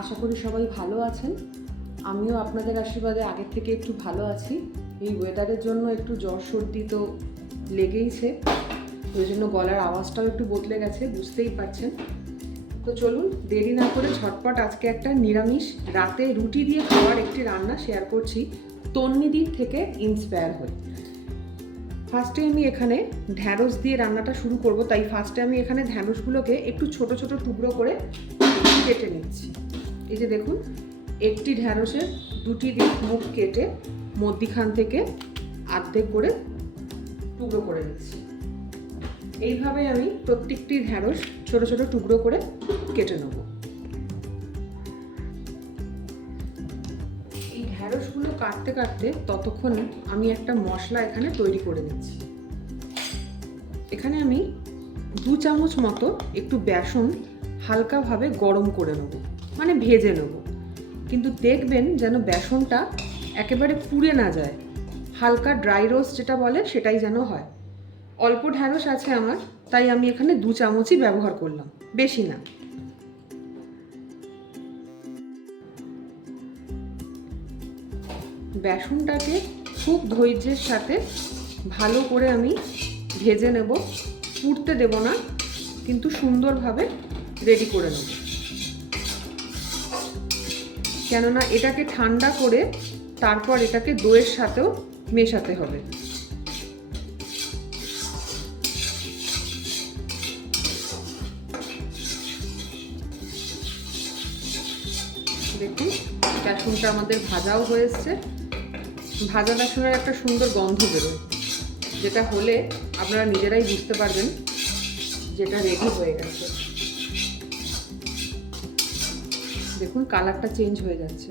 আশা করি সবাই ভালো আছেন। আমিও আপনাদের আশীর্বাদে আগের থেকে একটু ভালো আছি। এই ওয়েদারের জন্য একটু জ্বর সর্দি তো লেগেইছে। ওই জন্য গলার আওয়াজটাও একটু বদলে গেছে, বুঝতেই পারছেন। তো চলুন, দেরি না করে ঝটপট আজকে একটা নিরামিষ, রাতে রুটি দিয়ে খাওয়ার একটি রান্না শেয়ার করছি তন্নিদির থেকে ইন্সপায়ার হয়ে। ফার্স্টে আমি এখানে ঢ্যাঁড়স দিয়ে রান্নাটা শুরু করব, তাই ফার্স্টে আমি এখানে ঢ্যাঁড়সগুলোকে একটু ছোট ছোট টুকরো করে কেটে নিচ্ছি। এই যে দেখুন, একটি ঢ্যাঁড়সের দুটি দিক মুখ কেটে মধ্যিখান থেকে আর্ধেক করে টুকরো করে নিচ্ছি। এইভাবে আমি প্রত্যেকটি ঢ্যাঁড়স ছোট ছোট টুকরো করে কেটে নেব। এই ঢ্যাঁড়সগুলো কাটতে কাটতে ততক্ষণ আমি একটা মশলা এখানে তৈরি করে নিচ্ছি। এখানে আমি দু চামচ মতো একটু বেসন হালকাভাবে গরম করে নেব। মানে ভেজে নেব। কিন্তু দেখবেন যেন বেসনটা একেবারে পুড়ে না যায়। হালকা ড্রাই রোস্ট যেটা বলে সেটাই যেন হয়। অল্প ঢ্যাঁড়স আছে আমার, তাই আমি এখানে দু চামচই ব্যবহার করলাম, বেশি না। বেসনটাকে খুব ধৈর্যের সাথে ভালো করে আমি ভেজে নেব, পুড়তে দেব না, কিন্তু সুন্দরভাবে রেডি করে নেব। কেননা এটাকে ঠান্ডা করে তারপর এটাকে দইয়ের সাথেও মেশাতে হবে। দেখুন বেসনটা আমাদের ভাজাও হয়ে এসছে। ভাজা বেসনের একটা সুন্দর গন্ধ বেরোয়, যেটা হলে আপনারা নিজেরাই বুঝতে পারবেন যেটা রেডি হয়ে গেছে। দেখুন, কালারটা চেঞ্জ হয়ে যাচ্ছে।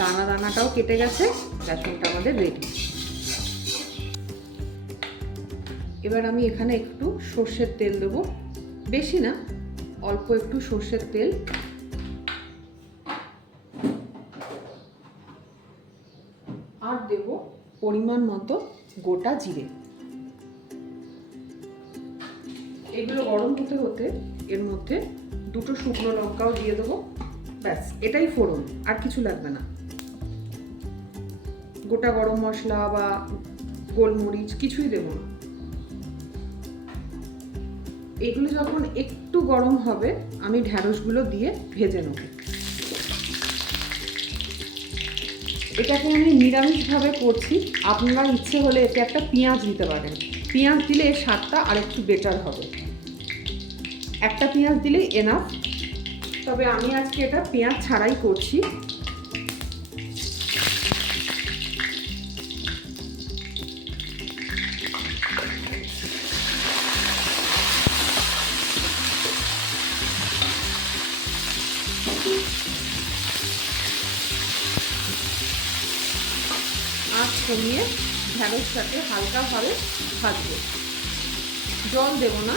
দানা দানাটাও কেটে গেছে, বেসনটা আমাদের রেডি এবার আমি এখানে একটু সর্ষের তেল দেবো। বেশি না, অল্প একটু সর্ষের তেল। আর দেব পরিমাণ মতো গোটা জিরে। এগুলো গরম হতে হতে এর মধ্যে দুটো শুকনো লঙ্কাও দিয়ে দেবো। ব্যাস, এটাই ফোড়ন, আর কিছু লাগবে না। গোটা গরম মশলা বা গোলমরিচ কিছুই দেবো না। এগুলো যখন একটু গরম হবে, আমি ঢ্যাঁড়সগুলো দিয়ে ভেজে নেব। এটাকে আমি নিরামিষভাবে করছি। আপনারা ইচ্ছে হলে এতে একটা পেঁয়াজ দিতে পারেন। পেঁয়াজ দিলে এর স্বাদটা আর একটু বেটার হবে। একটা পেঁয়াজ দিলেই এনাফ তবে আমি আজকে এটা পেঁয়াজ ছাড়াই করছি। আঁচ কমিয়ে ঢ্যাঁড়সটাকে হালকাভাবে ভাজবো। জল দেবো না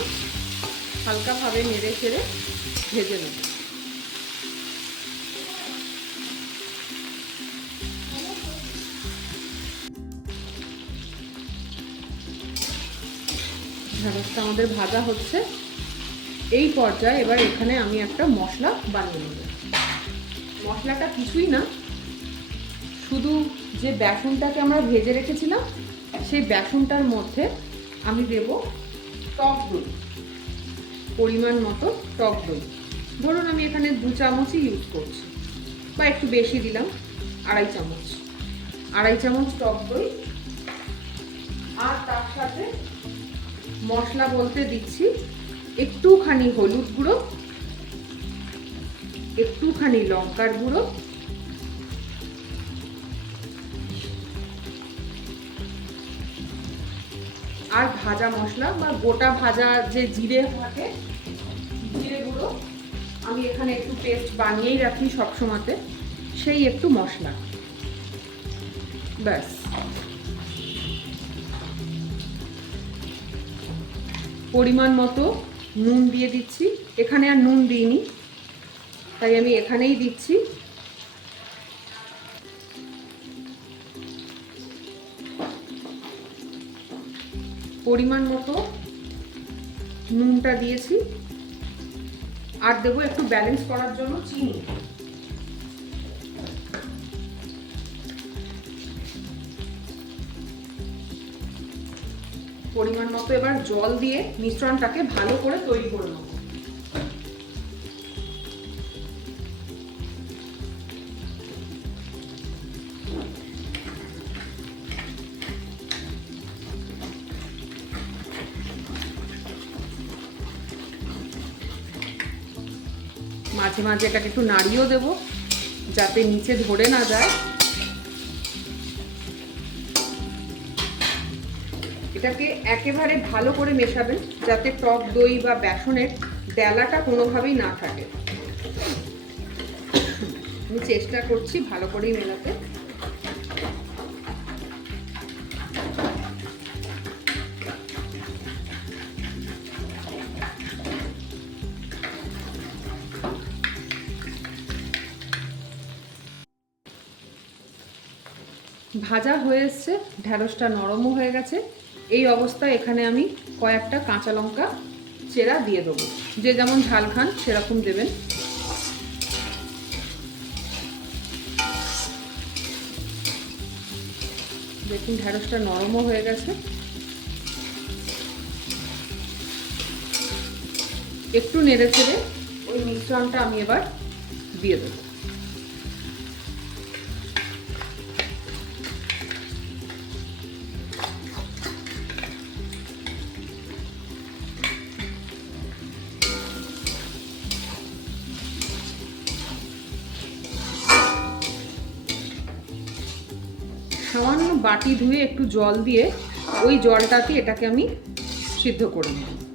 হালকাভাবে নেড়ে চেড়ে ভেজে নেব। ঢ্যাঁড়সটা আমাদের ভাজা হচ্ছে। এই পর্যায়ে এবার এখানে আমি একটা মশলা বানিয়ে নেব। মশলাটা কিছুই না শুধু যে বেসনটাকে আমরা ভেজে রেখেছিলাম, সেই বেসনটার মধ্যে আমি দেব টক দই, পরিমাণ মতো টক দই। ধরুন আমি এখানে দু চামচই ইউজ করছি, বা একটু বেশি দিলাম, আড়াই চামচ। আড়াই চামচ টক দই, আর তার সাথে মশলা বলতে দিচ্ছি একটুখানি হলুদ গুঁড়ো, একটুখানি লঙ্কার গুঁড়ো আর ভাজা মশলা বা গোটা ভাজা যে জিরে থাকে, জিরে গুঁড়ো, আমি এখানে একটু পেস্ট বানিয়েই রাখি সবসময়তে, সেই একটু মশলা। ব্যাস। পরিমাণ মতো নুন দিয়ে দিচ্ছি। এখানে আর নুন দিইনি, তাই আমি এখানেই দিচ্ছি। পরিমাণ মতো নুনটা দিয়েছি। আর দেবো একটু ব্যালেন্স করার জন্য চিনি। পরিমাণ মতো এবার জল দিয়ে মিশ্রণটাকে ভালো করে তৈরি করে নেব। মাঝে মাঝে এটাকে একটু নাড়িয়েও দেব, যাতে নিচে ধরে না যায়। এটাকে একেবারে ভালো করে মেশাবেন, যাতে টক দই বা বেসনের ডেলাটা কোনোভাবেই না থাকে। আমি চেষ্টা করছি ভালো করেই মেলাতে। ভাজা হয়ে এসছে ঢ্যাঁড়সটা নরমও হয়ে গেছে। এই অবস্থায় এখানে আমি কয়েকটা কাঁচা লঙ্কা চেরা দিয়ে দেবো। যে যেমন ঝাল খান, সেরকম দেবেন। দেখুন ঢ্যাঁড়সটা নরমও হয়ে গেছে। একটু নেড়ে চেড়ে ওই মিশ্রণটা আমি এবার দিয়ে দেবো। সামান্য বাটি ধুয়ে একটু জল দিয়ে ওই জলটাতে এটাকে আমি সিদ্ধ করে নেব।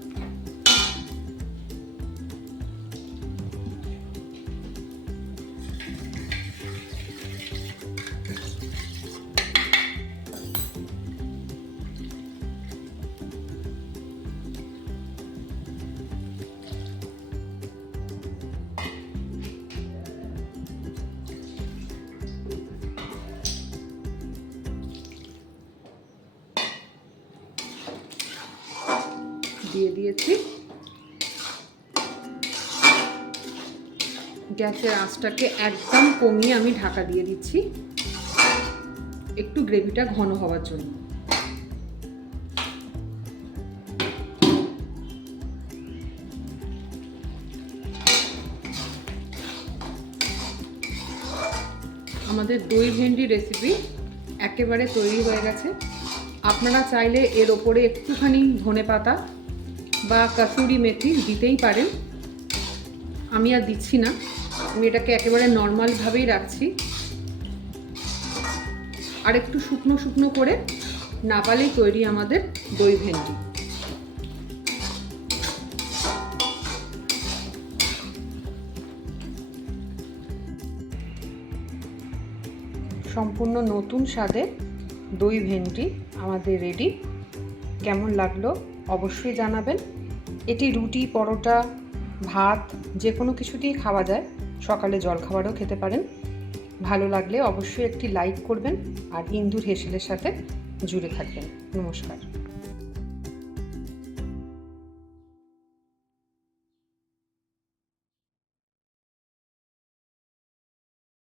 দিয়ে দিয়েছি। গ্যাসের আঁচটাকে একদম কমিয়ে আমি ঢাকা দিয়ে দিচ্ছি। একটু গ্রেভিটা ঘন হওয়ার জন্য। আমাদের দই ভেন্ডি রেসিপি একেবারে তৈরি হয়ে গেছে। আপনারা চাইলে এর ওপরে একটুখানি ধনে পাতা বা কাসুরি মেথি দিতেই পারেন। আমি আর দিচ্ছি না। আমি এটাকে একেবারে নর্মালভাবেই রাখছি। আর একটু শুকনো শুকনো করে না পালেই তৈরি আমাদের দই ভেন্ডি। সম্পূর্ণ নতুন স্বাদে দই ভেন্ডি আমাদের রেডি কেমন লাগল অবশ্যই জানাবেন। এটি রুটি, পরোটা, ভাত যে কোনো কিছু দিয়ে খাওয়া যায়। সকালে জলখাবারও খেতে পারেন। ভালো লাগলে অবশ্যই একটি লাইক করবেন আর ইন্দুর হেসেলের সাথে জুড়ে থাকবেন। নমস্কার।